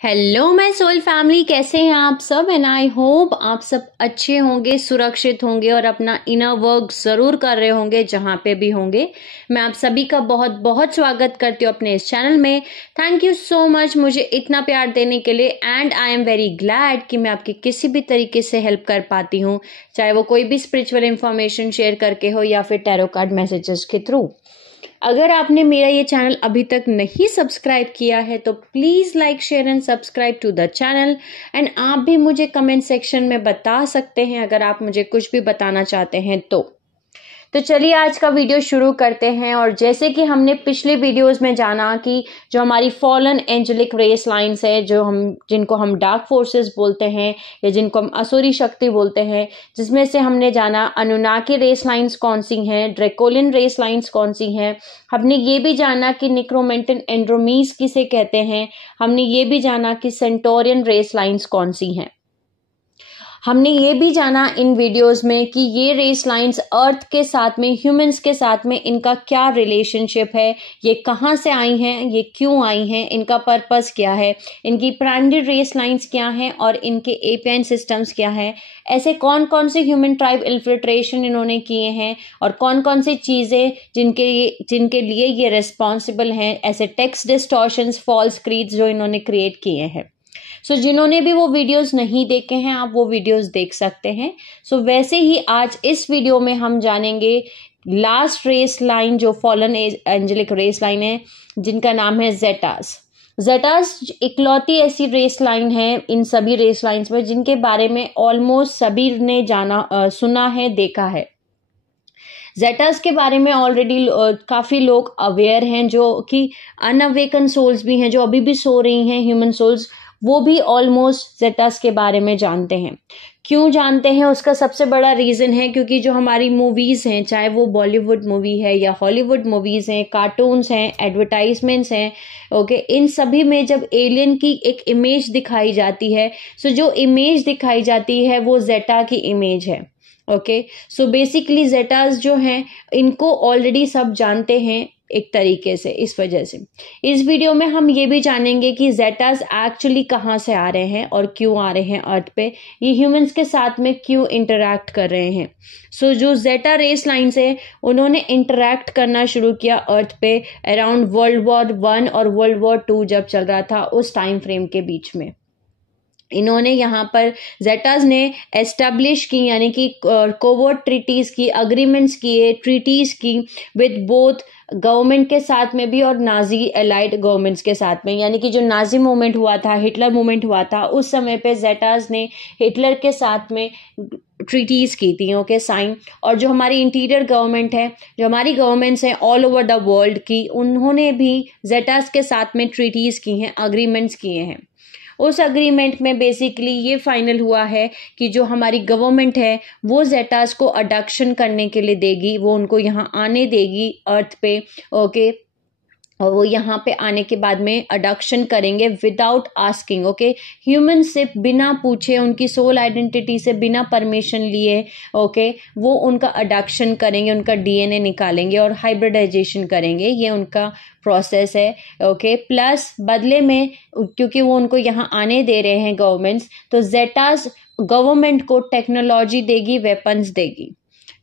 Hello my soul family, कैसे हैं आप सब। एंड आई होप आप सब अच्छे होंगे, सुरक्षित होंगे और अपना इनर वर्क ज़रूर कर रहे होंगे जहाँ पे भी होंगे। मैं आप सभी का बहुत बहुत स्वागत करती हूँ अपने इस चैनल में। थैंक यू सो मच मुझे इतना प्यार देने के लिए। And I am very glad कि मैं आपकी किसी भी तरीके से हेल्प कर पाती हूँ, चाहे वो कोई भी स्पिरिचुअल इन्फॉर्मेशन शेयर करके हो या फिर टैरो कार्ड मैसेजेस के थ्रू। अगर आपने मेरा ये चैनल अभी तक नहीं सब्सक्राइब किया है तो please like share and subscribe to the channel. And आप भी मुझे कमेंट सेक्शन में बता सकते हैं अगर आप मुझे कुछ भी बताना चाहते हैं तो चलिए आज का वीडियो शुरू करते हैं। और जैसे कि हमने पिछले वीडियोस में जाना कि जो हमारी फॉलन एंजेलिक रेस लाइन्स है, जिनको हम डार्क फोर्सेस बोलते हैं या जिनको हम असुरी शक्ति बोलते हैं, जिसमें से हमने जाना अनुनाकी रेस लाइन्स कौन सी हैं, ड्रैकोलियन रेस लाइन्स कौन सी हैं। हमने ये भी जाना कि निक्रोमेंटन एंड्रोमीस किसे कहते हैं। हमने ये भी जाना कि सेंटोरियन रेस लाइन्स कौन सी हैं। हमने ये भी जाना इन वीडियोस में कि ये रेस लाइंस अर्थ के साथ में, ह्यूमंस के साथ में इनका क्या रिलेशनशिप है, ये कहाँ से आई हैं, ये क्यों आई हैं, इनका पर्पस क्या है, इनकी प्राइमरी रेस लाइंस क्या हैं और इनके एपियन सिस्टम्स क्या है। ऐसे कौन कौन से ह्यूमन ट्राइब इन्फिल्ट्रेशन इन्होंने किए हैं और कौन कौन सी चीज़ें जिनके लिए ये रिस्पॉन्सिबल हैं, ऐसे टेक्स्ट डिस्टॉर्शंस, फॉल्स क्रीड्स जो इन्होंने क्रिएट किए हैं। जिन्होंने भी वो वीडियोस नहीं देखे हैं आप वो वीडियोस देख सकते हैं। वैसे ही आज इस वीडियो में हम जानेंगे लास्ट रेस लाइन जो फॉलन एंजेलिक रेस लाइन है, जिनका नाम है जेटास। जेटास इकलौती ऐसी रेस लाइन है इन सभी रेस लाइन्स में जिनके बारे में ऑलमोस्ट सभी ने सुना है, देखा है। जेटास के बारे में ऑलरेडी काफ़ी लोग अवेयर हैं, जो कि अनअवेकन सोल्स भी हैं, जो अभी भी सो रही हैं ह्यूमन सोल्स, वो भी ऑलमोस्ट जेटास के बारे में जानते हैं। क्यों जानते हैं उसका सबसे बड़ा रीज़न है क्योंकि जो हमारी मूवीज़ हैं, चाहे वो बॉलीवुड मूवी है या हॉलीवुड मूवीज़ हैं, कार्टून्स हैं, एडवर्टाइजमेंट्स हैं, ओके, इन सभी में जब एलियन की एक इमेज दिखाई जाती है, जो इमेज दिखाई जाती है वो जेटा की इमेज है। ओके, बेसिकली जेटास जो हैं इनको ऑलरेडी सब जानते हैं एक तरीके से। इस वजह से इस वीडियो में हम ये भी जानेंगे कि जेटास एक्चुअली कहाँ से आ रहे हैं और क्यों आ रहे हैं अर्थ पे, ये ह्यूमंस के साथ में क्यों इंटरैक्ट कर रहे हैं। जो जेटा रेस लाइन्स है उन्होंने इंटरैक्ट करना शुरू किया अर्थ पे अराउंड वर्ल्ड वॉर 1 और वर्ल्ड वॉर 2 जब चल रहा था, उस टाइम फ्रेम के बीच में इन्होंने यहाँ पर जेटास ने एस्टेब्लिश की, यानी कि कोवर्ट ट्रीटीज की, अग्रीमेंट्स किए, ट्रीटीज की विद बोथ गवर्नमेंट के साथ में भी और नाजी एलाइड गवर्नमेंट्स के साथ में। यानी कि जो नाजी मूवमेंट हुआ था, हिटलर मूवमेंट हुआ था, उस समय पे जेटास ने हिटलर के साथ में ट्रीटीज की थी, ओके, साइन। और जो हमारी इंटीरियर गवर्नमेंट है, जो हमारी गवर्नमेंट्स हैं ऑल ओवर द वर्ल्ड की, उन्होंने भी जेटास के साथ में ट्रीटीज की हैं, अग्रीमेंट्स किए हैं। उस अग्रीमेंट में बेसिकली ये फाइनल हुआ है कि जो हमारी गवर्नमेंट है वो जेटास को अडॉप्शन करने के लिए देगी, वो उनको यहाँ आने देगी अर्थ पे, ओके, और वो यहाँ पे आने के बाद में अडॉप्शन करेंगे विदाउट आस्किंग, ओके, ह्यूमन से बिना पूछे, उनकी सोल आइडेंटिटी से बिना परमिशन लिए, ओके, वो उनका अडॉप्शन करेंगे, उनका डीएनए निकालेंगे और हाइब्रिडाइजेशन करेंगे। ये उनका प्रोसेस है, ओके। प्लस बदले में क्योंकि वो उनको यहाँ आने दे रहे हैं गवर्नमेंट्स, तो जेटास गवर्नमेंट को टेक्नोलॉजी देगी, वेपन्स देगी,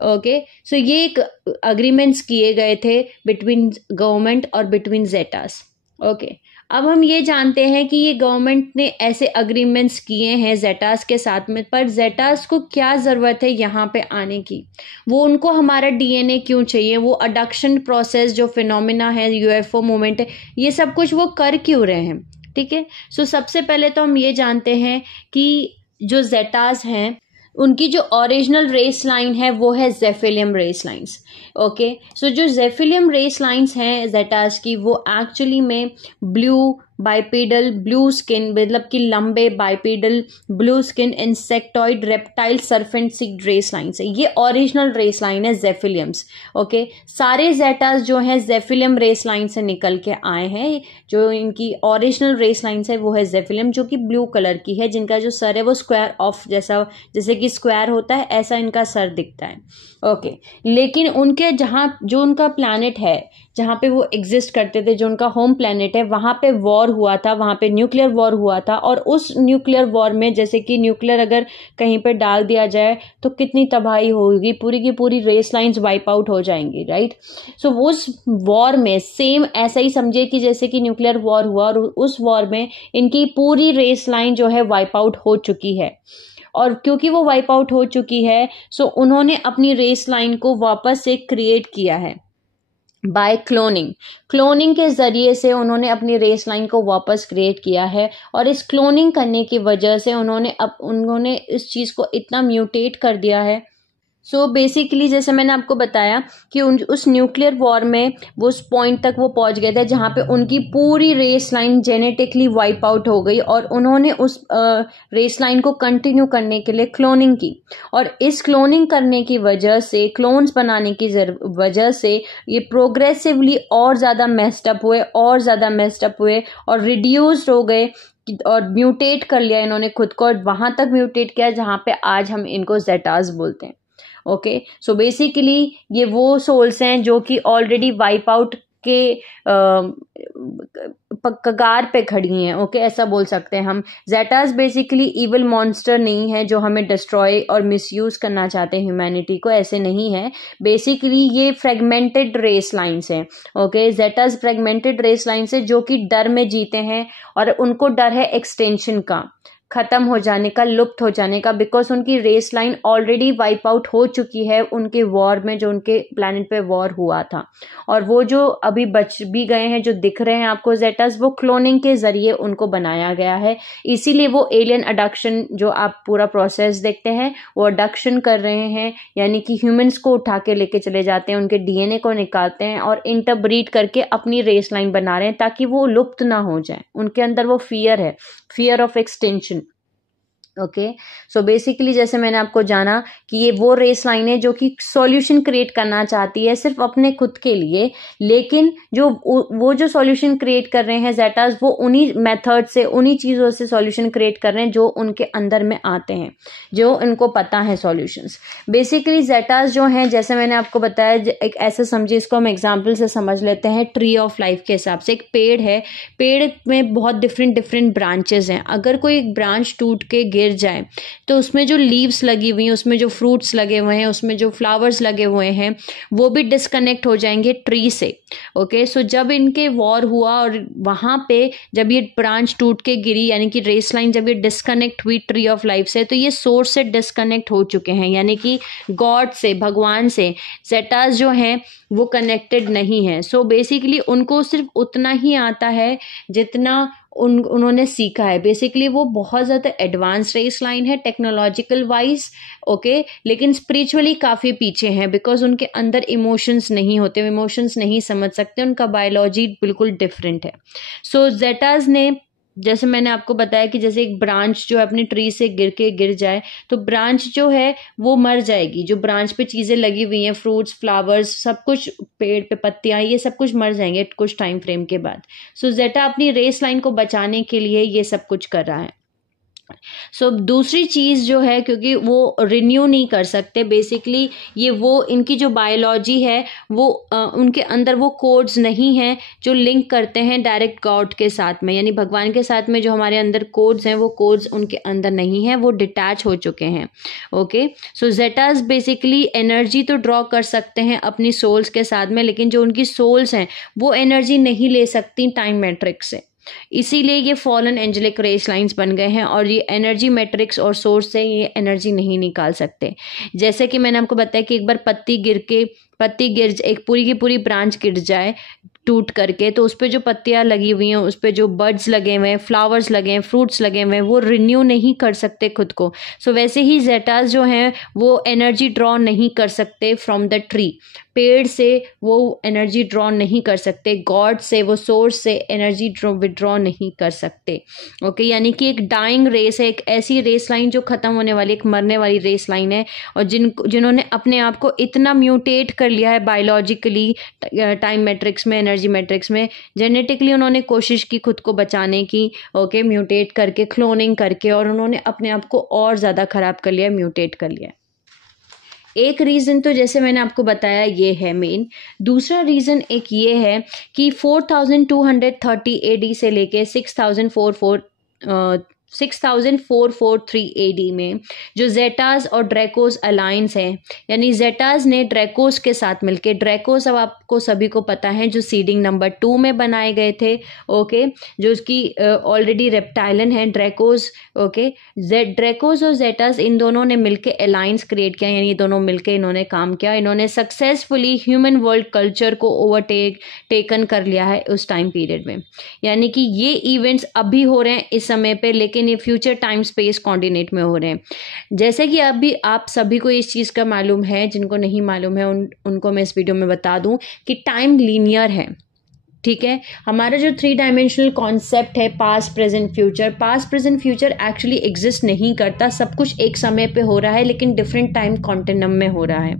ओके। ये एक अग्रीमेंट्स किए गए थे बिटवीन गवर्नमेंट और बिटवीन जेटास, ओके। अब हम ये जानते हैं कि ये गवर्नमेंट ने ऐसे अग्रीमेंट्स किए हैं जेटास के साथ में, पर जेटास को क्या ज़रूरत है यहाँ पे आने की, वो उनको हमारा डीएनए क्यों चाहिए, वो अडॉप्शन प्रोसेस जो फिनोमिना है, यूएफओ मूवमेंट है, ये सब कुछ वो कर क्यों रहे हैं, ठीक है। सबसे पहले तो हम ये जानते हैं कि जो जेटास हैं उनकी जो ओरिजिनल रेस लाइन है वो है जेफिलियम रेस लाइन्स, ओके। जो जेफिलियम रेस लाइन्स हैं जेटास की, वो एक्चुअली में ब्लू बाइपेडल ब्लू स्किन, मतलब कि लंबे bipedal blue skin insectoid reptile serpent seed race lines है। ये ओरिजिनल रेस लाइन है जेफिलियम्स, ओके। सारे जेटास जो हैं जेफिलियम रेस लाइन से निकल के आए हैं। जो इनकी ओरिजिनल रेस लाइन्स है वो है जेफिलियम, जो कि ब्लू कलर की है, जिनका जो सर है वो स्क्वायर ऑफ जैसे कि स्क्वायर होता है ऐसा इनका सर दिखता है, ओके। लेकिन उनके जो उनका प्लैनेट है, जहाँ पे वो एग्जिस्ट करते थे, जो उनका होम प्लैनेट है, वहाँ पे वॉर वॉर हुआ था, वहाँ पे न्यूक्लियर वॉर हुआ था, और उस न्यूक्लियर वॉर में जैसे कि न्यूक्लियर अगर कहीं पे डाल दिया जाए तो कितनी तबाही होगी, पूरी की पूरी रेस लाइंस वाइप आउट हो जाएंगी, राइट। सो उस वॉर में सेम ऐसा ही समझिए कि जैसे कि न्यूक्लियर वॉर हुआ और उस वॉर में इनकी पूरी रेस लाइन जो है वाइप आउट हो चुकी है, और क्योंकि वो वाइप आउट हो चुकी है सो उन्होंने अपनी रेस लाइन को वापस से क्रिएट किया है बाय क्लोनिंग। क्लोनिंग के जरिए से उन्होंने अपनी रेस लाइन को वापस क्रिएट किया है, और इस क्लोनिंग करने की वजह से उन्होंने इस चीज को इतना म्यूटेट कर दिया है। सो बेसिकली जैसे मैंने आपको बताया कि उस न्यूक्लियर वॉर में वो उस पॉइंट तक वो पहुंच गए थे जहां पे उनकी पूरी race line genetically wipe out हो गई, और उन्होंने उस रेस लाइन को कंटिन्यू करने के लिए क्लोनिंग की, और इस क्लोनिंग करने की वजह से, क्लोन्स बनाने की वजह से ये प्रोग्रेसिवली और ज़्यादा मेस्ड अप हुए और रिड्यूस्ड हो गए, और म्यूटेट कर लिया इन्होंने खुद को, और वहां तक म्यूटेट किया जहां पे आज हम इनको जेटास बोलते हैं। ओके, सो बेसिकली ये वो सोल्स हैं जो कि ऑलरेडी वाइप आउट के कगार पे खड़ी हैं। ओके, ऐसा बोल सकते हैं हम। जेटास बेसिकली इविल मॉन्स्टर नहीं है जो हमें डिस्ट्रॉय और मिसयूज करना चाहते हैं ह्यूमैनिटी को, ऐसे नहीं है। बेसिकली ये फ्रेगमेंटेड रेस लाइन्स हैं। ओके, जेटास फ्रेगमेंटेड रेस लाइन्स है जो कि डर में जीते हैं, और उनको डर है एक्सटेंशन का, खत्म हो जाने का, लुप्त हो जाने का, बिकॉज उनकी race line already wipe out हो चुकी है उनके वॉर में, जो उनके प्लैनेट पे वॉर हुआ था। और वो जो अभी बच भी गए हैं, जो दिख रहे हैं आपको जेटास, वो क्लोनिंग के जरिए उनको बनाया गया है। इसीलिए वो एलियन अडक्शन, जो आप पूरा प्रोसेस देखते हैं, वो अडक्शन कर रहे हैं, यानी कि ह्यूमंस को उठा के लेके चले जाते हैं, उनके डीएनए को निकालते हैं और इंटरब्रीड करके अपनी रेस लाइन बना रहे हैं ताकि वो लुप्त ना हो जाए। उनके अंदर वो फियर है, fear of extension. Okay, so basically जैसे मैंने आपको जाना कि ये वो रेस लाइन है जो कि सॉल्यूशन क्रिएट करना चाहती है सिर्फ अपने खुद के लिए, लेकिन वो जो सॉल्यूशन क्रिएट कर रहे हैं जेटास, वो उन्हीं मेथड से, उन्हीं चीज़ों से सॉल्यूशन क्रिएट कर रहे हैं जो उनके अंदर में आते हैं, जो उनको पता है सॉल्यूशंस। बेसिकली जेटास जो हैं, जैसे मैंने आपको बताया, एक ऐसे समझिए, इसको हम एग्जाम्पल से समझ लेते हैं ट्री ऑफ लाइफ के हिसाब से। एक पेड़ है, पेड़ में बहुत डिफरेंट ब्रांचेस हैं। अगर कोई एक ब्रांच टूट के गिर जाए तो उसमें जो लीव्स लगी हुई हैं, उसमें जो फ्रूट्स लगे हुए हैं, उसमें जो फ्लावर्स लगे हुए हैं, वो भी डिस्कनेक्ट हो जाएंगे ट्री से। ओके, सो जब इनके वॉर हुआ और वहां पे जब ये ब्रांच टूट के गिरी, यानी कि रेस लाइन जब ये डिस्कनेक्ट हुई ट्री ऑफ लाइफ से, तो ये सोर्स से डिस्कनेक्ट हो चुके हैं, यानी कि गॉड से, भगवान से जेटास जो हैं वो कनेक्टेड नहीं है। सो बेसिकली उनको सिर्फ उतना ही आता है जितना उन्होंने सीखा है। बेसिकली वो बहुत ज़्यादा एडवांस रेस लाइन है टेक्नोलॉजिकल वाइज, ओके, लेकिन स्पिरिचुअली काफ़ी पीछे हैं, बिकॉज उनके अंदर इमोशंस नहीं होते, इमोशंस नहीं समझ सकते, उनका बायोलॉजी बिल्कुल डिफरेंट है। सो जेटास ने, जैसे मैंने आपको बताया कि जैसे एक ब्रांच जो है अपनी ट्री से गिर जाए तो ब्रांच जो है वो मर जाएगी, जो ब्रांच पे चीज़ें लगी हुई हैं, फ्रूट्स, फ्लावर्स, सब कुछ, पेड़ पे पत्तियां, ये सब कुछ मर जाएंगे कुछ टाइम फ्रेम के बाद। सो जेटा अपनी रेस लाइन को बचाने के लिए ये सब कुछ कर रहा है। सो दूसरी चीज़ जो है, क्योंकि वो रिन्यू नहीं कर सकते, बेसिकली ये वो इनकी जो बायोलॉजी है वो उनके अंदर वो कोड्स नहीं हैं जो लिंक करते हैं डायरेक्ट गॉड के साथ में, यानी भगवान के साथ में जो हमारे अंदर कोड्स हैं, वो कोड्स उनके अंदर नहीं है, वो डिटैच हो चुके हैं। ओके, सो जेटास बेसिकली एनर्जी तो ड्रॉ कर सकते हैं अपनी सोल्स के साथ में, लेकिन जो उनकी सोल्स हैं वो एनर्जी नहीं ले सकती टाइम मैट्रिक्स से, इसीलिए ये फॉलन एंजेलिक रेस लाइंस बन गए हैं, और ये एनर्जी मैट्रिक्स और सोर्स से ये एनर्जी नहीं निकाल सकते। जैसे कि मैंने आपको बताया कि एक बार पत्ती गिर एक पूरी की पूरी ब्रांच गिर जाए टूट करके, तो उस पर जो पत्तियां लगी हुई हैं, उस पर जो बर्ड्स लगे हुए हैं, फ्लावर्स लगे हैं, फ्रूट्स लगे हुए हैं, वो रिन्यू नहीं कर सकते खुद को। सो वैसे ही जेटास जो हैं वो एनर्जी ड्रॉ नहीं कर सकते फ्रॉम द ट्री, पेड़ से वो एनर्जी ड्रॉ नहीं कर सकते, गॉड से, वो सोर्स से एनर्जी विड्रॉ नहीं कर सकते। ओके, यानी कि एक डाइंग रेस है, एक ऐसी रेस लाइन जो खत्म होने वाली, एक मरने वाली रेस लाइन है, और जिन्होंने अपने आप को इतना म्यूटेट कर लिया है बायोलॉजिकली, टाइम मैट्रिक्स में, एनर्जी मैट्रिक्स में, जेनेटिकली उन्होंने कोशिश की खुद को बचाने की, ओके, म्यूटेट करके, क्लोनिंग करके, और उन्होंने अपने आप को और ज़्यादा खराब कर लिया, म्यूटेट कर लिया। एक रीज़न तो जैसे मैंने आपको बताया ये है मेन। दूसरा रीज़न एक ये है कि 4230 AD से लेके 6443 AD में जो जेटास और ड्रैकोस अलायंस है, यानी जेटास ने ड्रैकोस के साथ मिलके, ड्रैकोस अब आपको सभी को पता है जो सीडिंग नंबर 2 में बनाए गए थे, ओके, जो उसकी ऑलरेडी रेप्टाइलन है ड्रैकोस, ओके। ड्रैकोस और जेटास इन दोनों ने मिलके अलायंस क्रिएट किया, यानी दोनों मिलके इन्होंने काम किया, इन्होंने सक्सेसफुली ह्यूमन वर्ल्ड कल्चर को टेकन कर लिया है उस टाइम पीरियड में। यानी कि ये इवेंट्स अभी हो रहे हैं इस समय पे, लेकिन ये फ्यूचर टाइम स्पेस कोऑर्डिनेट में हो रहे हैं। जैसे कि अभी आप सभी को इस चीज़ का मालूम है, जिनको नहीं मालूम है उनको मैं इस वीडियो में बता दूं कि टाइम लीनियर है, ठीक है। हमारा जो 3 डायमेंशनल कॉन्सेप्ट है past present future, past present future actually exist नहीं करता, सब कुछ एक समय पे हो रहा है लेकिन डिफरेंट टाइम कॉन्टिनम में हो रहा है।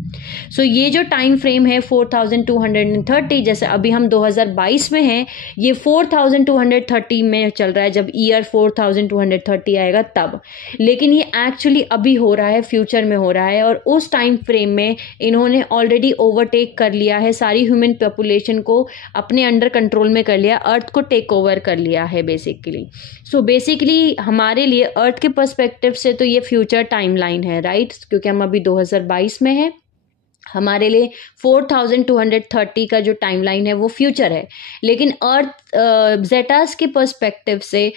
सो ये जो टाइम फ्रेम है 4230, जैसे अभी हम 2022 में हैं, ये 4230 में चल रहा है, जब ईयर 4230 आएगा तब, लेकिन ये एक्चुअली अभी हो रहा है, फ्यूचर में हो रहा है। और उस टाइम फ्रेम में इन्होंने ऑलरेडी ओवरटेक कर लिया है, सारी ह्यूमन पॉपुलेशन को अपने अंडर कंट्रोल में कर लिया, अर्थ को टेक ओवर कर लिया है बेसिकली। सो बेसिकली हमारे लिए अर्थ के पर्सपेक्टिव से तो ये फ्यूचर टाइमलाइन है, राइट, क्योंकि हम अभी 2022 में हैं, हमारे लिए 4230 का जो टाइमलाइन है वो फ्यूचर है। लेकिन अर्थ जेटास के पर्सपेक्टिव से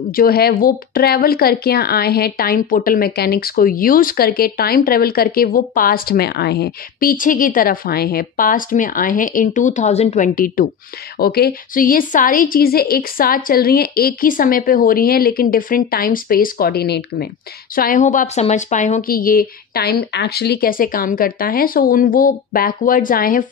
जो है वो ट्रैवल करके आए हैं, टाइम पोर्टल मैकेनिक्स को यूज करके टाइम ट्रैवल करके वो पास्ट में आए हैं, पीछे की तरफ आए हैं, पास्ट में आए हैं इन 2022, ओके। सो ये सारी चीजें एक साथ चल रही हैं, एक ही समय पे हो रही हैं, लेकिन डिफरेंट टाइम स्पेस कोऑर्डिनेट में। सो आई होप आप समझ पाए हो कि ये टाइम एक्चुअली कैसे काम करता है। सो वो बैकवर्ड्स आए हैं,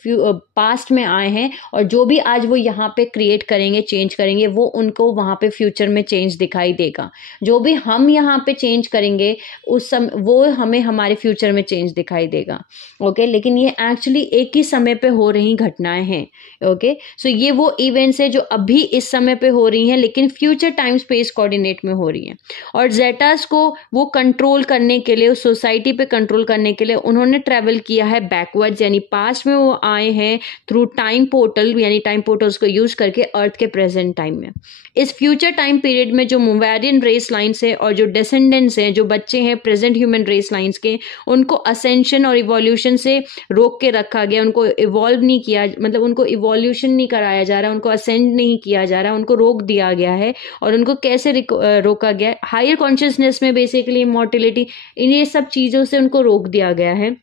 पास्ट में आए हैं, और जो भी आज वो यहाँ पे क्रिएट करेंगे, चेंज करेंगे, वो उनको वहाँ पे फ्यूचर में चेंज दिखाई देगा। जो भी हम यहाँ पे चेंज करेंगे उस समय वो हमें हमारे फ्यूचर में चेंज दिखाई देगा, ओके। लेकिन ये एक्चुअली एक ही समय पे हो रही घटनाएं हैं, ओके। सो ये वो इवेंट्स है जो अभी इस समय पे हो रही हैं, लेकिन फ्यूचर टाइम स्पेस कोऑर्डिनेट में हो रही हैं। और जेटास को वो कंट्रोल करने के लिए, उस सोसाइटी पे कंट्रोल करने के लिए उन्होंने ट्रेवल किया है बैकवर्ड्स, यानी पास्ट में वो आए हैं थ्रू टाइम पोर्टल, यानी टाइम पोर्टल्स को यूज करके अर्थ के प्रेजेंट टाइम में। इस फ्यूचर टाइम पीरियड में जो मुवेरियन रेस लाइन्स है और जो डिसेंडेंट्स हैं, जो बच्चे हैं प्रेजेंट ह्यूमन रेस लाइन्स के, उनको असेंशन और इवोल्यूशन से रोक के रखा गया, उनको इवॉल्व नहीं किया, मतलब उनको इवोल्यूशन नहीं कराया जा रहा, उनको असेंड नहीं किया जा रहा, उनको रोक दिया गया है। और उनको कैसे रोका गया? हायर कॉन्शियसनेस में बेसिकली इमॉर्टिलिटी, इन ये सब चीज़ों से उनको रोक दिया गया है,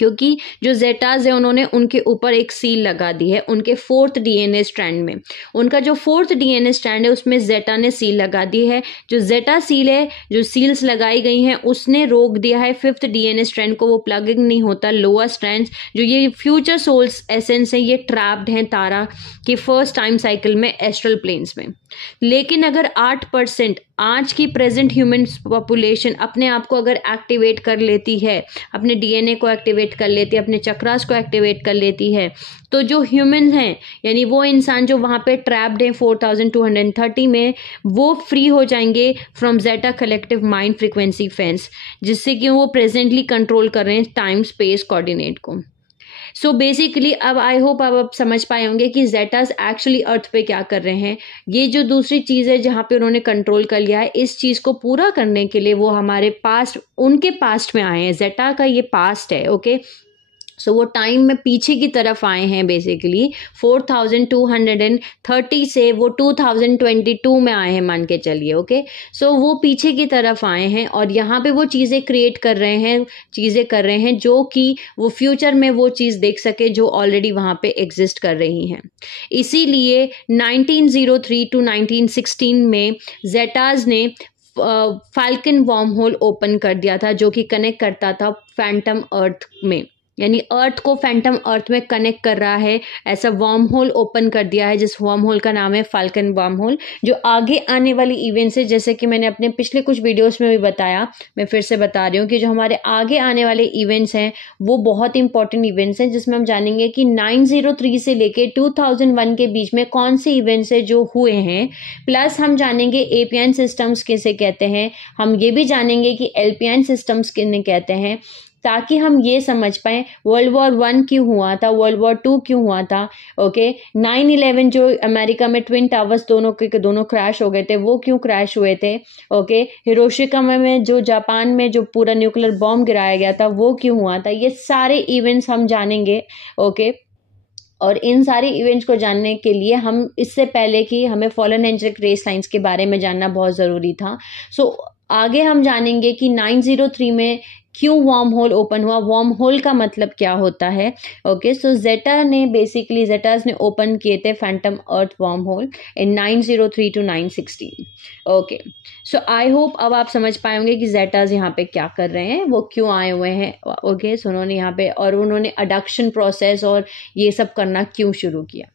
क्योंकि जो जेटास है उन्होंने उनके ऊपर एक सील लगा दी है, उनके 4th DNA स्ट्रैंड में। उनका जो 4th DNA स्ट्रैंड है उसमें जेटा ने सील लगा दी है। जो जेटा सील है, जो सील्स लगाई गई हैं, उसने रोक दिया है 5th DNA स्ट्रैंड को, वो प्लगिंग नहीं होता। लोअर स्ट्रैंड्स जो ये फ्यूचर सोल्स एसेंस है, ये ट्रैप्ड हैं तारा की फर्स्ट टाइम साइकिल में एस्ट्रल प्लेन्स में। लेकिन अगर 8% आज की प्रेजेंट ह्यूमन पॉपुलेशन अपने आप को अगर एक्टिवेट कर लेती है, अपने DNA को एक्टिवेट कर लेती है, अपने चक्रास को एक्टिवेट कर लेती है, तो जो ह्यूमन हैं, यानी वो इंसान जो वहाँ पे ट्रैप्ड हैं 4230 में, वो फ्री हो जाएंगे from zeta collective mind frequency fence, जिससे कि वो प्रेजेंटली कंट्रोल कर रहे हैं टाइम स्पेस कोऑर्डिनेट को। सो बेसिकली अब आई होप आप समझ पाए होंगे कि जेटास एक्चुअली अर्थ पे क्या कर रहे हैं। ये जो दूसरी चीज़ है जहाँ पे उन्होंने कंट्रोल कर लिया है, इस चीज़ को पूरा करने के लिए वो हमारे पास्ट, उनके पास्ट में आए हैं। जेटा का ये पास्ट है, ओके। सो वो टाइम में पीछे की तरफ आए हैं, बेसिकली 4230 से वो 2022 में आए हैं, मान के चलिए, ओके। सो वो पीछे की तरफ आए हैं और यहाँ पे वो चीज़ें क्रिएट कर रहे हैं, चीज़ें कर रहे हैं जो कि वो फ्यूचर में वो चीज़ देख सके जो ऑलरेडी वहाँ पे एग्जिस्ट कर रही हैं। इसीलिए 1903 to 1916 में जेटास ने फाल्कन वर्म होल ओपन कर दिया था, जो कि कनेक्ट करता था फैंटम अर्थ में, यानी अर्थ को फैंटम अर्थ में कनेक्ट कर रहा है। ऐसा वर्म होल ओपन कर दिया है, जिस वर्म होल का नाम है फाल्कन वर्म होल, जो आगे आने वाली इवेंट्स है, जैसे कि मैंने अपने पिछले कुछ वीडियोस में भी बताया, मैं फिर से बता रही हूँ कि जो हमारे आगे आने वाले इवेंट्स हैं वो बहुत इंपॉर्टेंट इवेंट्स हैं, जिसमें हम जानेंगे कि 903 से लेके 2001 के बीच में कौन से इवेंट्स है जो हुए हैं। प्लस हम जानेंगे एपियन सिस्टम्स किसे कहते हैं, हम ये भी जानेंगे कि एल्पियन सिस्टम्स किन्हें कहते हैं, ताकि हम ये समझ पाए वर्ल्ड वॉर 1 क्यों हुआ था, वर्ल्ड वॉर 2 क्यों हुआ था, ओके 9/11 जो अमेरिका में ट्विन टावर्स दोनों के दोनों क्रैश हो गए थे, वो क्यों क्रैश हुए थे, ओके हिरोशिमा में जो जापान में जो पूरा न्यूक्लियर बॉम्ब गिराया गया था वो क्यों हुआ था, ये सारे इवेंट्स हम जानेंगे, ओके और इन सारे इवेंट्स को जानने के लिए हम इससे पहले कि हमें फॉलन एंजेलिक रेस लाइंस के बारे में जानना बहुत ज़रूरी था। सो आगे हम जानेंगे कि 903 में क्यों वार्म होल ओपन हुआ, वार्म होल का मतलब क्या होता है, ओके सो जेटास ने ओपन किए थे phantom earth wormhole in 903 to 916, okay so I hope अब आप समझ पाएंगे कि जेटास यहाँ पे क्या कर रहे हैं, वो क्यों आए हुए हैं, ओके सो उन्होंने यहाँ पे और उन्होंने अडक्शन प्रोसेस और ये सब करना क्यों शुरू किया।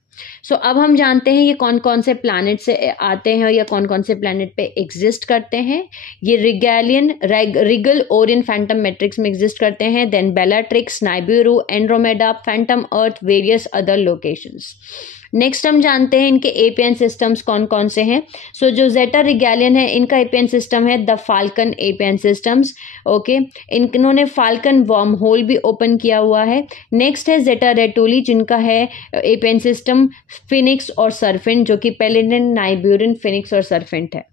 सो अब हम जानते हैं ये कौन कौन से प्लैनेट से आते हैं या कौन कौन से प्लैनेट पे एग्जिस्ट करते हैं। ये रिगल ओरियन फैंटम मैट्रिक्स में एग्जिस्ट करते हैं, देन बेलाट्रिक्स, नाइबिरू, एंड्रोमेडा, फैंटम अर्थ, वेरियस अदर लोकेशंस। नेक्स्ट हम जानते हैं इनके एपियन सिस्टम्स कौन कौन से हैं। सो जो जेटा रिगैलियन है इनका एपियन सिस्टम है the falcon APN systems, okay इन्होंने फाल्कन वर्म होल भी ओपन किया हुआ है। नेक्स्ट है जेटा रेटुली जिनका है एपियन सिस्टम फिनिक्स और सर्फेंट, जो कि पेलिडन, नाइब्यूरन, फिनिक्स और सर्फेंट है।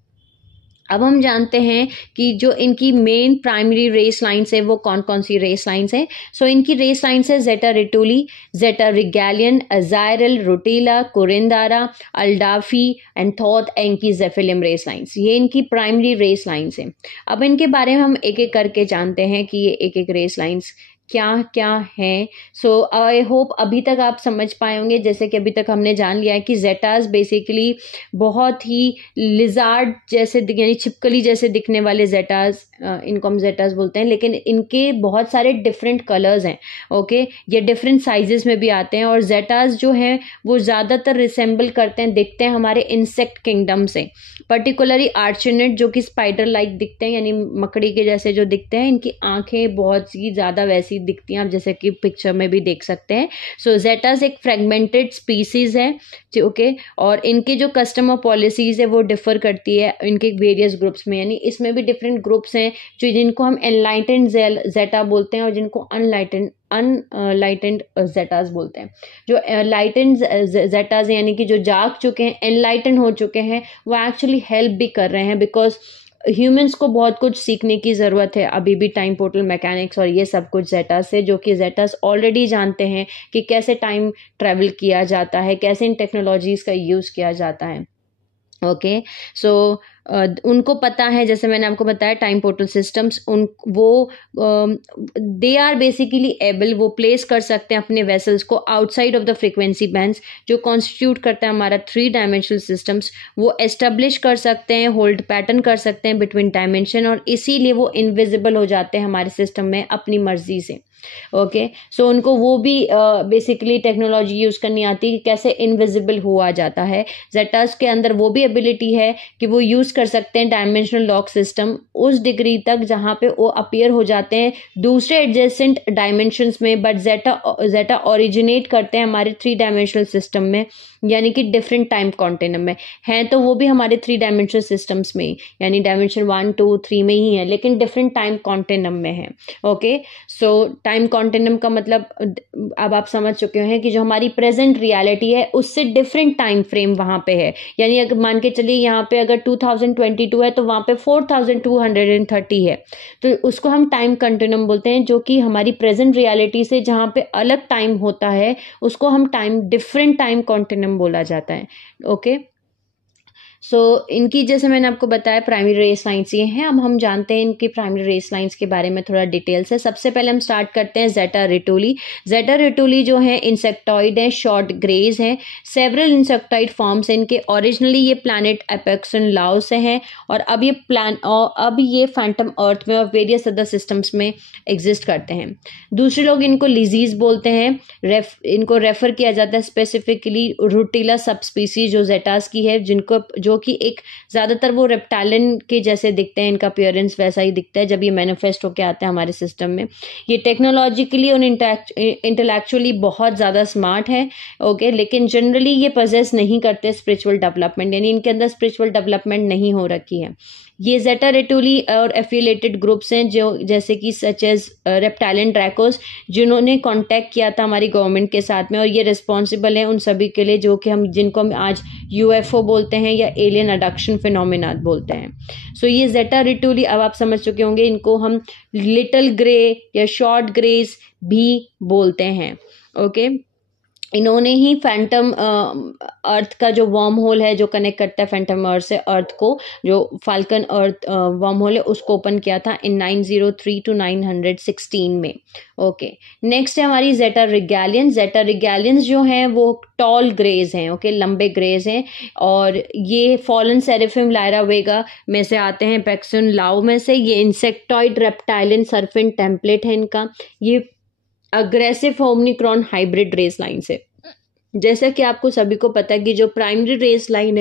अब हम जानते हैं कि जो इनकी मेन प्राइमरी रेस लाइन्स है वो कौन कौन सी रेस लाइन्स हैं। सो इनकी रेस लाइन्स है जेटा रेटुली, जेटा रिगैलियन, अजायरल, रुटीला, कोरिंदारा, अल्डाफी एंड थॉथ एंकी जेफिलियम रेस लाइन्स, ये इनकी प्राइमरी रेस लाइन्स हैं। अब इनके बारे में हम एक एक करके जानते हैं कि ये एक एक रेस लाइन्स क्या क्या हैं। सो आई होप अभी तक आप समझ पाए होंगे, जैसे कि अभी तक हमने जान लिया है कि जेटास बेसिकली बहुत ही लिजार्ड जैसे यानी छिपकली जैसे दिखने वाले जेटास, इनको हम जेटास बोलते हैं, लेकिन इनके बहुत सारे डिफरेंट कलर्स हैं, ओके ये डिफरेंट साइजेस में भी आते हैं। और जेटास जो हैं वो ज़्यादातर रिसेंबल करते हैं, दिखते हैं हमारे इंसेक्ट किंगडम से, पर्टिकुलरली आर्चनेट जो कि स्पाइडर लाइक दिखते हैं यानी मकड़ी के जैसे जो दिखते हैं, इनकी आंखें बहुत ही ज़्यादा वैसी दिखती हैं आप जैसे कि पिक्चर में भी देख सकते हैं। सो जेटास एक फ्रेगमेंटेड स्पीसीज है, ओके और इनके जो कस्टमर पॉलिसीज है वो डिफर करती है इनके वेरियस ग्रुप्स में, यानी इसमें भी डिफरेंट ग्रुप्स हैं जो जिनको हम एनलाइटेंड जेटा बोलते हैं और जिनको अनलाइटेंड जेटास बोलते हैं। जो लाइटेंड जेटास यानी कि जो जाग चुके हैं, एनलाइटेंड हो चुके हैं, वो एक्चुअली हेल्प भी कर रहे हैं बिकॉज ह्यूमंस को बहुत कुछ सीखने की ज़रूरत है अभी भी टाइम पोर्टल मैकेनिक्स और ये सब कुछ जेटास से, जो कि जेटास ऑलरेडी जानते हैं कि कैसे टाइम ट्रैवल किया जाता है, कैसे इन टेक्नोलॉजीज़ का यूज़ किया जाता है, ओके सो उनको पता है, जैसे मैंने आपको बताया time portal systems they are basically able, वो प्लेस कर सकते हैं अपने वेसल्स को outside of the frequency bands जो कॉन्स्टिट्यूट करता है हमारा 3 डायमेंशनल सिस्टम्स, वो एस्टेब्लिश कर सकते हैं, होल्ड पैटर्न कर सकते हैं बिटवीन डायमेंशन, और इसीलिए वो इनविजिबल हो जाते हैं हमारे सिस्टम में अपनी मर्जी से, ओके सो उनको वो भी बेसिकली टेक्नोलॉजी यूज़ करनी आती है कि कैसे इनविजिबल हुआ जाता है। जेटास के अंदर वो भी एबिलिटी है कि वो यूज़ कर सकते हैं डायमेंशनल लॉक सिस्टम उस डिग्री तक जहाँ पे वो अपीयर हो जाते हैं दूसरे एडजेसेंट डायमेंशंस में, बट जेटा ओरिजिनेट करते हैं हमारे 3 डायमेंशनल सिस्टम में, यानी कि डिफरेंट टाइम कॉन्टिनम में हैं, तो वो भी हमारे 3 डायमेंशनल सिस्टम्स में यानी डायमेंशन 1, 2, 3 में ही है, लेकिन डिफरेंट टाइम कॉन्टिनम में है, ओके सो टाइम कॉन्टिनम का मतलब अब आप समझ चुके हैं कि जो हमारी प्रेजेंट रियलिटी है उससे डिफरेंट टाइम फ्रेम वहां पे है, यानी अगर मान के चलिए यहाँ पे अगर 2022 है तो वहां पे 4230 है, तो उसको हम टाइम कंटिन्यूम बोलते हैं, जो कि हमारी प्रेजेंट रियलिटी से जहाँ पे अलग टाइम होता है उसको हम डिफरेंट टाइम कंटिन्यूम बोला जाता है, ओके सो इनकी जैसे मैंने आपको बताया प्राइमरी रेस लाइन्स ये हैं। अब हम जानते हैं इनकी प्राइमरी रेस लाइन्स के बारे में थोड़ा डिटेल से। सबसे पहले हम स्टार्ट करते हैं जेटा रेटुली। जेटा रेटुली जो है इंसेक्टॉइड है, शॉर्ट ग्रेज है, सेवरल इंसेक्टॉइड फॉर्म्स हैं इनके। ओरिजिनली ये प्लैनेट एपेक्सन लाओ से हैं और अब ये फैंटम अर्थ में और वेरियस अदर सिस्टम्स में एग्जिस्ट करते हैं। दूसरे लोग इनको लिजीज बोलते हैं, इनको रेफर किया जाता है स्पेसिफिकली रुटीला सब स्पीसीज जो जेटास की है, जिनको जो कि एक ज़्यादातर वो रेप्टाइलन के जैसे दिखते हैं, इनका अपीयरेंस वैसा ही दिखता है जब ये मैनिफेस्ट होकर आते हैं हमारे सिस्टम में। ये टेक्नोलॉजिकली और इंटेलेक्चुअली बहुत ज़्यादा स्मार्ट है, ओके, लेकिन जनरली ये पजेस नहीं करते स्पिरिचुअल डेवलपमेंट, यानी इनके अंदर स्पिरिचुअल डेवलपमेंट नहीं हो रखी है। ये जेटा रेटुली और एफिलेटेड ग्रुप्स हैं जो जैसे कि सच एज रेप्टाइलन ड्रैकोस, जिन्होंने कांटेक्ट किया था हमारी गवर्नमेंट के साथ में, और ये रिस्पॉन्सिबल हैं उन सभी के लिए जो कि जिनको हम आज यूएफओ बोलते हैं या एलियन अडक्शन फिनोमिना बोलते हैं। सो ये जेटा रेटुली, अब आप समझ चुके होंगे, इनको हम लिटिल ग्रे या शॉर्ट ग्रेस भी बोलते हैं, ओके। इन्होंने ही फैंटम अर्थ का जो वर्म होल है जो कनेक्ट करता है फैंटम अर्थ से अर्थ को, जो फाल्कन अर्थ वर्म होल है, उसको ओपन किया था इन 903 to 916 में, ओके। नेक्स्ट है हमारी जेटा रिगैलियंस। जेटा रिगैलियंस जो हैं वो टॉल ग्रेज हैं, ओके, लंबे ग्रेज हैं, और ये फॉलन सेरेफिम लायरा वेगा में से आते हैं, पैक्सन लाओ में से। ये इंसेक्टॉइड रेप्टाइलियन सर्फेंट टेम्पलेट है इनका। ये aggressive Omnicron hybrid race line से, जैसा कि आपको सभी को पता है कि जो प्राइमरी रेस लाइन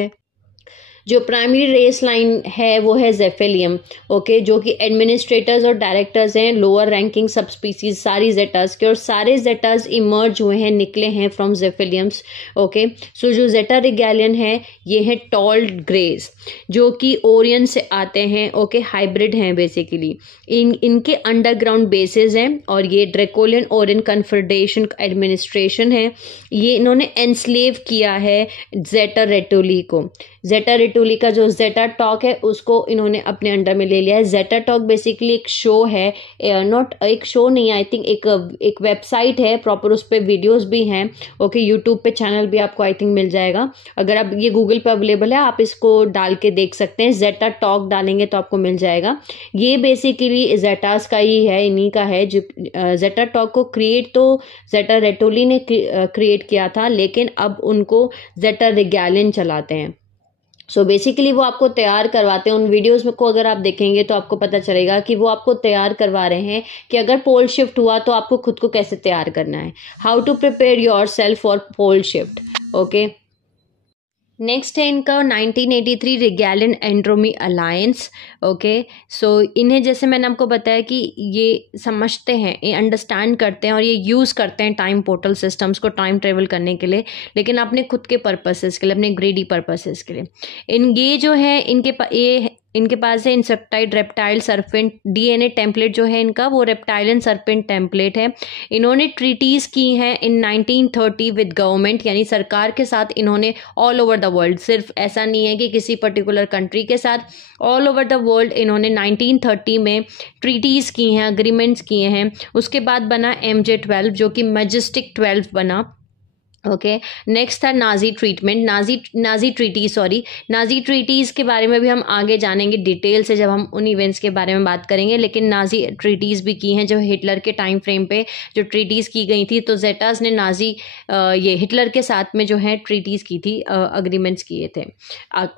है वो है जेफेलियम, ओके, जो कि एडमिनिस्ट्रेटर्स और डायरेक्टर्स हैं लोअर रैंकिंग सब स्पीसीज सारी जेटास के, और सारे जेटास इमर्ज हुए हैं, निकले हैं फ्रॉम जेफेलियम्स, ओके। सो जो जेटा रिगैलियन है ये है टॉल ग्रेज जो कि ओरियन से आते हैं, ओके, हाइब्रिड हैं बेसिकली। इनके अंडरग्राउंड बेसेस हैं, और ये ड्रेकोलियन ओरियन कन्फेडरेशन एडमिनिस्ट्रेशन है। ये इन्होंने एनस्लेव किया है जेटा रेटुली को। जेटा रेटुली का जो जेटा टॉक है उसको इन्होंने अपने अंडर में ले लिया है। जेटा टॉक बेसिकली एक शो है, नॉट एक शो नहीं, आई थिंक एक वेबसाइट है प्रॉपर, उस पर वीडियोस भी हैं, ओके। यूट्यूब पे चैनल भी आपको आई थिंक मिल जाएगा, अगर आप ये गूगल पे अवेलेबल है, आप इसको डाल के देख सकते हैं, जेटा टॉक डालेंगे तो आपको मिल जाएगा। ये बेसिकली जेटास का ही है, इन्हीं का है। जो जेटा टॉक को क्रिएट तो जेटा रेटुली ने क्रिएट किया था, लेकिन अब उनको जेटा रिगैलियन चलाते हैं। सो बेसिकली वो आपको तैयार करवाते हैं। उन वीडियोस में को अगर आप देखेंगे तो आपको पता चलेगा कि वो आपको तैयार करवा रहे हैं कि अगर पोल शिफ्ट हुआ तो आपको खुद को कैसे तैयार करना है, how to prepare yourself for pole shift, okay. Next है इनका 1983 रिगैलियन एंड्रोमी अलायंस, ओके। सो इन्हें जैसे मैंने आपको बताया कि ये समझते हैं, ये अंडरस्टैंड करते हैं और ये यूज़ करते हैं टाइम पोर्टल सिस्टम्स को टाइम ट्रेवल करने के लिए, लेकिन अपने खुद के पर्पसेस के लिए, अपने ग्रेडी पर्पसेस के लिए। ये जो है इनके पास है इंसेक्टाइड रेप्टाइल सर्पेंट डीएनए टेम्पलेट जो है इनका, वो रेप्टाइलियन सर्पेंट टेम्पलेट है। इन्होंने ट्रीटीज़ की हैं इन 1930 विद गवर्नमेंट, यानी सरकार के साथ इन्होंने ऑल ओवर द वर्ल्ड, सिर्फ ऐसा नहीं है कि किसी पर्टिकुलर कंट्री के साथ, ऑल ओवर द वर्ल्ड इन्होंने 1930 में ट्रीटीज़ की हैं, अग्रीमेंट्स किए हैं। उसके बाद बना MJ-12 जो कि मैजेस्टिक 12 बना, ओके। नेक्स्ट था नाजी ट्रीटीज़ के बारे में भी हम आगे जानेंगे डिटेल से जब हम उन इवेंट्स के बारे में बात करेंगे, लेकिन नाजी ट्रीटीज़ भी की हैं जो हिटलर के टाइम फ्रेम पे जो ट्रीटीज़ की गई थी। तो जेटास ने नाजी ये हिटलर के साथ में जो है ट्रीटीज़ की थी, अग्रीमेंट्स किए थे,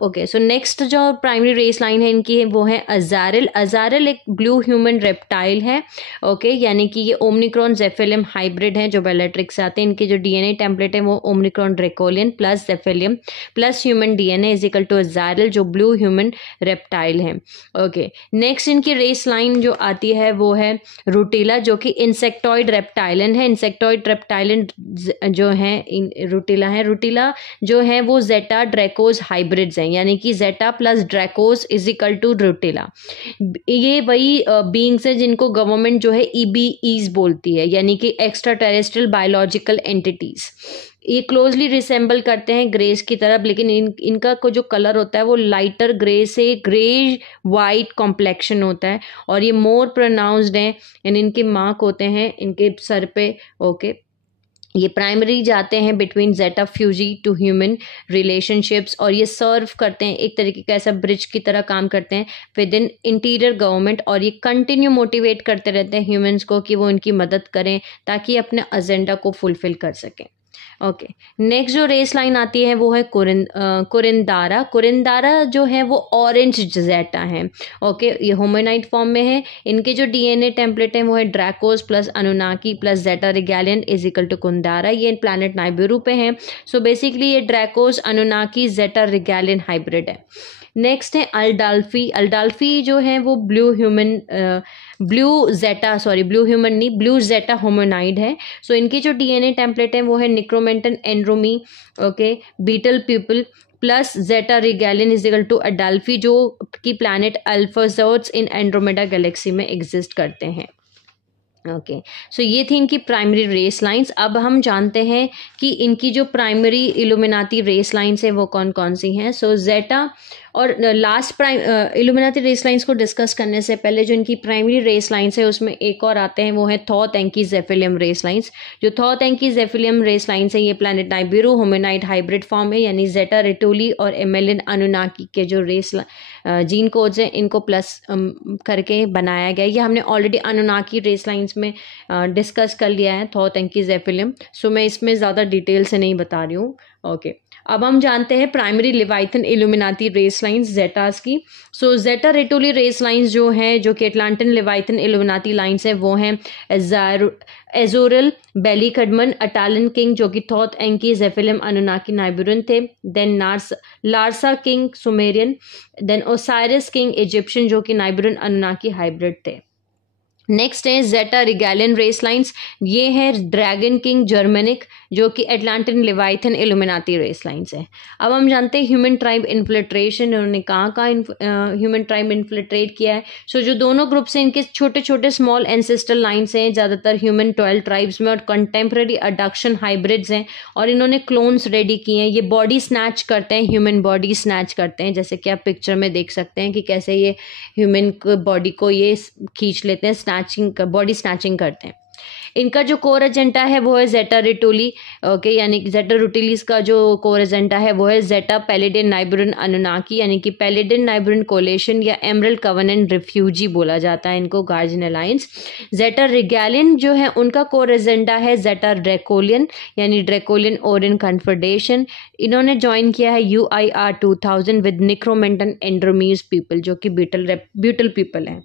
ओके। सो नेक्स्ट जो प्राइमरी रेस लाइन है इनकी वो है अजारल एक ब्लू ह्यूमन रेप्टाइल है, ओके, यानी कि ये ओमनिक्रॉन जेफेलियम हाइब्रिड हैं जो बेलेट्रिक्स से आते हैं। इनके जो डीएनए टेम्पलेट वो Omicron Draconian plus Zephelium plus human DNA is equal to Azaral जो ब्लू ह्यूमन रेप्टाइल है, ओके। नेक्स्ट इनकी रेस लाइन जो आती है वो है रूटिला जो कि इंसेक्टॉइड रेप्टाइलन है। इंसेक्टॉइड रेप्टाइलन जो है रूटिला जो है वो जेटा ड्रैकोस हाइब्रिड्स हैं, यानी कि Zeta plus ड्रैकोस is equal to रूटिला। ये वही बीइंग्स है जिनको गवर्नमेंट जो है EBEs बोलती है, यानी कि एक्स्ट्रा टेरेस्ट्रियल बायोलॉजिकल एंटिटीज। ये क्लोजली रिसेंबल करते हैं ग्रेस की तरफ, लेकिन इनका को जो कलर होता है वो लाइटर ग्रे से ग्रे वाइट कॉम्प्लेक्शन होता है, और ये मोर प्रोनाउंस्ड हैं, यानी इनके मार्क होते हैं इनके सर पे, ओके। ये प्राइमरी जाते हैं between zeta Fuji to human relationships, और ये सर्व करते हैं एक तरीके का ऐसा ब्रिज की तरह काम करते हैं विद इन इंटीरियर गवर्नमेंट, और ये कंटिन्यू मोटिवेट करते रहते हैं ह्यूमंस को कि वो इनकी मदद करें ताकि अपने एजेंडा को फुलफिल कर सकें। ओके, नेक्स्ट जो रेस लाइन आती है वो है कुरिंदारा। कुरिंदारा जो है वो ऑरेंज जेटा है। ओके, ये होमिनाइड फॉर्म में है। इनके जो डीएनए टेम्पलेट है वो है Dracos plus Anunnaki plus Zeta Rigelian is equal to Kundara. ये प्लैनेट नाइबिरू पे है। सो बेसिकली ये ड्रैकोस अनुनाकी जेटा रिगैलियन हाइब्रिड है। नेक्स्ट है अल्डाल्फी। अल्डाल्फी जो है वो ब्लू जेटा होमोनाइड है। सो इनकी जो डीएनए टेम्पलेट है वो है Necromiton Andromie, okay, beetle people plus Zeta Rigelian is equal to Adalfi, जो कि planet Alphazots in Andromeda galaxy में एग्जिस्ट करते हैं। ओके, सो ये थी इनकी प्राइमरी रेस लाइंस। अब हम जानते हैं कि इनकी जो प्राइमरी इल्यूमिनाती रेस लाइंस है वो कौन कौन सी हैं। सो जेटा और लास्ट इल्यूमिनाती रेस लाइंस को डिस्कस करने से पहले जो इनकी प्राइमरी रेस लाइंस है उसमें एक और आते हैं, वो है थॉथ एंकी जेफिलियम रेस लाइंस। जो थॉथ एंकी जेफिलियम रेस लाइंस है ये प्लैनेट नाइबिरू होमिनाइड हाइब्रिड फॉर्म है, यानी जेटा रेटोली और एमेलिन अनुनाकी के जो रेस जीन कोड्स हैं इनको प्लस करके बनाया गया। ये हमने ऑलरेडी अनुनाकी रेस लाइंस में डिस्कस कर लिया है, थॉथ एंकी जेफिलियम। सो मैं इसमें ज़्यादा डिटेल से नहीं बता रही हूँ। ओके, अब हम जानते हैं प्राइमरी लिवाइथन इल्यूमिनाती रेस लाइंस जेटास की। सो जेटा रेटोली रेस लाइंस जो हैं, जो कि एटलांटिन लिवाइथन इल्यूमिनाती लाइंस हैं, वो हैं एजोरल बेली कडमन अटालन किंग जो कि थॉथ एंकी जेफिलियम अनुनाकी नाइबिरन थे, then Larsa king Sumerian, then Osiris king Egyptian जो कि नाइबिरन अनुनाकी हाइब्रिड थे। नेक्स्ट है जेटा रिगैलियन रेस लाइंस। ये है ड्रैगन किंग जर्मेनिक जो कि एटलांटिन लिवाइथन इल्यूमिनाती रेस लाइंस है। अब हम जानते हैं ह्यूमन ट्राइब इन्फ्लिट्रेशन, उन्होंने कहाँ ह्यूमन ट्राइब इन्फ्लिट्रेट किया है। सो जो दोनों ग्रुप्स हैं इनके छोटे छोटे स्मॉल एंसेस्टर लाइन्स हैं, ज़्यादातर ह्यूमन 12 ट्राइब्स में, और कंटेम्प्रेरी अडक्शन हाइब्रिड्स हैं, और इन्होंने क्लोन्स रेडी किए हैं। ये बॉडी स्नैच करते हैं, ह्यूमन बॉडी स्नैच करते हैं, जैसे कि आप पिक्चर में देख सकते हैं कि कैसे ये ह्यूमन बॉडी को ये खींच लेते हैं, बॉडी स्नैचिंग करते हैं। इनका जो कोर एजेंडा है वो है जेटा रेटोली, ओके, यानी कि जेटा रेटोलीज का जो कोर एजेंडा है वो है जेटा पैलिडिन नाइबिरन अनुनाकी, यानी कि पैलिडिन नाइबिरन कोलेशन या एमरल्ड कवेनेंट रिफ्यूजी बोला जाता है इनको, गार्जियन अलायंस। जेटा रिगैलियन जो है उनका कोर एजेंडा है जेटा ड्रैकोलियन, यानी ड्रैकोलियन ओरियन कन्फेडरेशन। इन्होंने ज्वाइन किया है UIR 2000 विद निक्रोमेंटन एंड्रोमीज पीपल जो कि ब्यूटल पीपल हैं।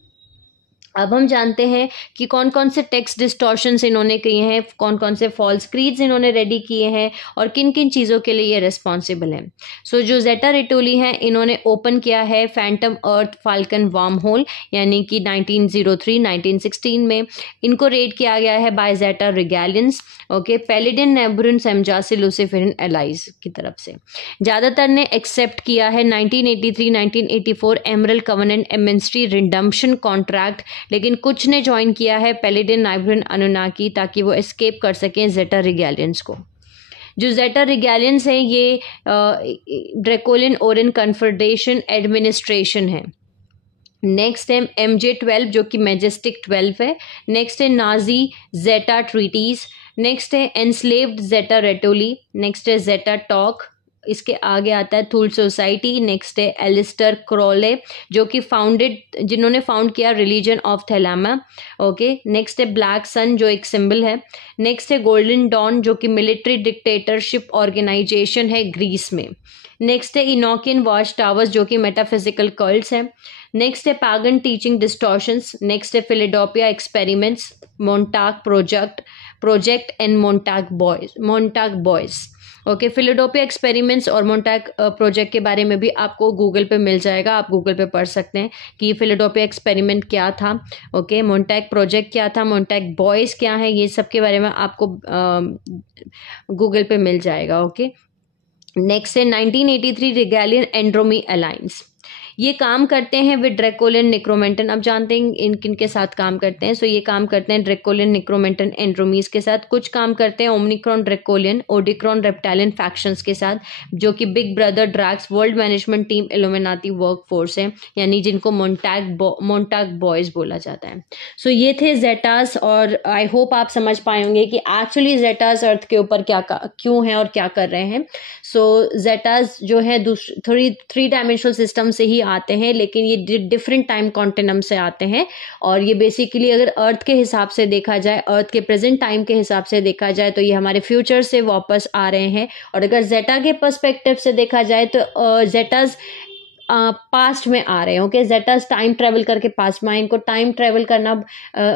अब हम जानते हैं कि कौन कौन से टेक्स्ट डिस्टॉर्शंस इन्होंने किए हैं, कौन कौन से फॉल्स क्रीड्स इन्होंने रेडी किए हैं, और किन किन चीज़ों के लिए ये रिस्पॉन्सिबल हैं। सो जो जेटा रेटोली हैं इन्होंने ओपन किया है फैंटम अर्थ फाल्कन वार्म होल, यानी कि 1903-1916 में। इनको रेड किया गया है बाय जेटा रिगैलियंस, ओके, पैलिडिन नेबुरन सेमजासी लूसिफेरन एलाइज की तरफ से। ज़्यादातर ने एक्सेप्ट किया है 1983-1984 एमरल्ड कवेनेंट एमेंस्ट्री रिडम्पशन कॉन्ट्रैक्ट, लेकिन कुछ ने ज्वाइन किया है पैलिडिन नाइबिरन अनुनाकी ताकि वो एस्केप कर सकें जेटा रिगैलियंस को। जो जेटा रिगैलियंस हैं ये ड्रैकोलियन ओरियन कन्फेडरेशन एडमिनिस्ट्रेशन है। नेक्स्ट है MJ12 जो कि मैजेस्टिक 12 है। नेक्स्ट है नाजी जेटा ट्रीटीज। नेक्स्ट है एनस्लेव्ड जेटा रेटोली। नेक्स्ट है जेटा टॉक। इसके आगे आता है थूल सोसाइटी। नेक्स्ट है एलिस्टर क्रॉले जो कि जिन्होंने फाउंड किया रिलीजन ऑफ थैलामा, ओके। नेक्स्ट है ब्लैक सन जो एक सिंबल है। नेक्स्ट है गोल्डन डॉन जो कि मिलिट्री डिक्टेटरशिप ऑर्गेनाइजेशन है ग्रीस में। नेक्स्ट है इनोकियन वॉच टावर्स जो कि मेटाफिजिकल कल्ट्स है। नेक्स्ट है पैगन टीचिंग डिस्टॉर्शंस। नेक्स्ट है Philadelphia experiments, Montauk project and Montauk boys, okay. Philadelphia experiments और मोंटाक प्रोजेक्ट के बारे में भी आपको गूगल पे मिल जाएगा, आप गूगल पे पढ़ सकते हैं कि फिलाडेल्फिया एक्सपेरिमेंट क्या था, ओके, मोंटाक प्रोजेक्ट क्या था, मोंटाक बॉयज क्या है, ये सब के बारे में आपको गूगल पे मिल जाएगा, ओके। नेक्स्ट है 1983 रिगैलियन एंड्रोमी अलायंस। ये काम करते हैं विद ड्रैकोलियन निक्रोमेंटन। अब जानते हैं इन किन के साथ काम करते हैं। सो ये काम करते हैं ड्रैकोलियन निक्रोमेंटन एंड्रोमीज के साथ। कुछ काम करते हैं Omnicron Dracolian Odicron reptilian factions के साथ, जो कि big brother Drax world management team Illuminati work force है, यानी जिनको मोंटाक बॉयज बोला जाता है। सो ये थे जेटास, और आई होप आप समझ पाए होंगे कि एक्चुअली जेटास अर्थ के ऊपर क्या क्यों है और क्या कर रहे हैं। जेटाज जो है थ्री डायमेंशनल सिस्टम से ही आते हैं, लेकिन ये डिफरेंट टाइम कॉन्टिनम से आते हैं। और ये बेसिकली अगर अर्थ के हिसाब से देखा जाए, अर्थ के प्रेजेंट टाइम के हिसाब से देखा जाए, तो ये हमारे फ्यूचर से वापस आ रहे हैं। और अगर जेटा के पर्सपेक्टिव से देखा जाए तो जेटाज पास्ट में आ रहे हैं। ओके, जेटास टाइम ट्रेवल करके पास्ट में आए। इनको टाइम ट्रेवल करना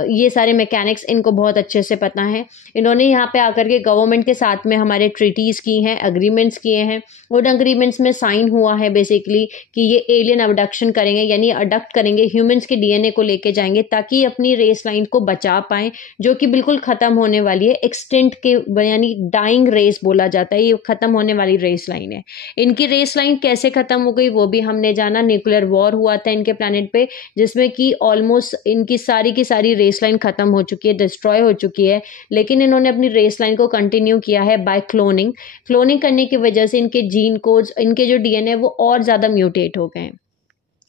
ये सारे मैकेनिक्स इनको बहुत अच्छे से पता है। इन्होंने यहाँ पे आकर के गवर्नमेंट के साथ में हमारे ट्रीटीज की हैं, अग्रीमेंट्स किए हैं। उन अग्रीमेंट्स में साइन हुआ है बेसिकली कि ये एलियन अबडक्शन करेंगे, यानी अडक्ट करेंगे, ह्यूमंस के डीएनए को लेके जाएंगे ताकि अपनी रेस लाइन को बचा पाएं, जो कि बिल्कुल खत्म होने वाली है। एक्सटेंट के यानी डाइंग रेस बोला जाता है, ये खत्म होने वाली रेस लाइन है। इनकी रेस लाइन कैसे खत्म हो गई वो भी हमने जाना। न्यूक्लियर वॉर हुआ था इनके प्लैनेट पे, जिसमें कि ऑलमोस्ट इनकी सारी की सारी रेस लाइन खत्म हो चुकी है, डिस्ट्रॉय हो चुकी है। लेकिन इन्होंने अपनी रेस लाइन को कंटिन्यू किया है बाय क्लोनिंग। क्लोनिंग करने की वजह से इनके जीन कोड्स, इनके जो डीएनए वो और ज्यादा म्यूटेट हो गए हैं।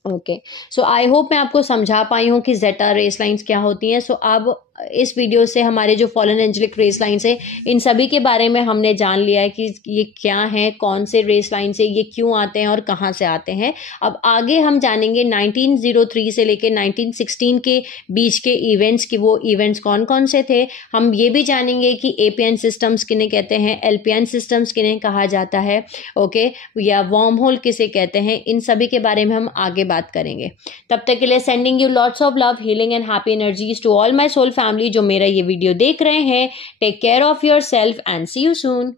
ओके, सो आई होप मैं आपको समझा पाई हूँ कि जेटा रेस लाइंस क्या होती हैं। सो अब इस वीडियो से हमारे जो फॉलन एंजेलिक रेस लाइंस है, इन सभी के बारे में हमने जान लिया है कि ये क्या है, कौन से रेस लाइन से ये क्यों आते हैं और कहाँ से आते हैं। अब आगे हम जानेंगे 1903 से लेकर 1916 के बीच के इवेंट्स की, वो इवेंट्स कौन कौन से थे। हम ये भी जानेंगे कि एपीएन सिस्टम्स किन्हें कहते हैं, एलपीएन सिस्टम्स किन्हें कहा जाता है, ओके, या वर्म होल किसे कहते हैं। इन सभी के बारे में हम आगे बात करेंगे। तब तक के लिए sending you lots of love, healing and happy energies to all my soul family जो मेरा ये वीडियो देख रहे हैं। Take care of yourself and see you soon.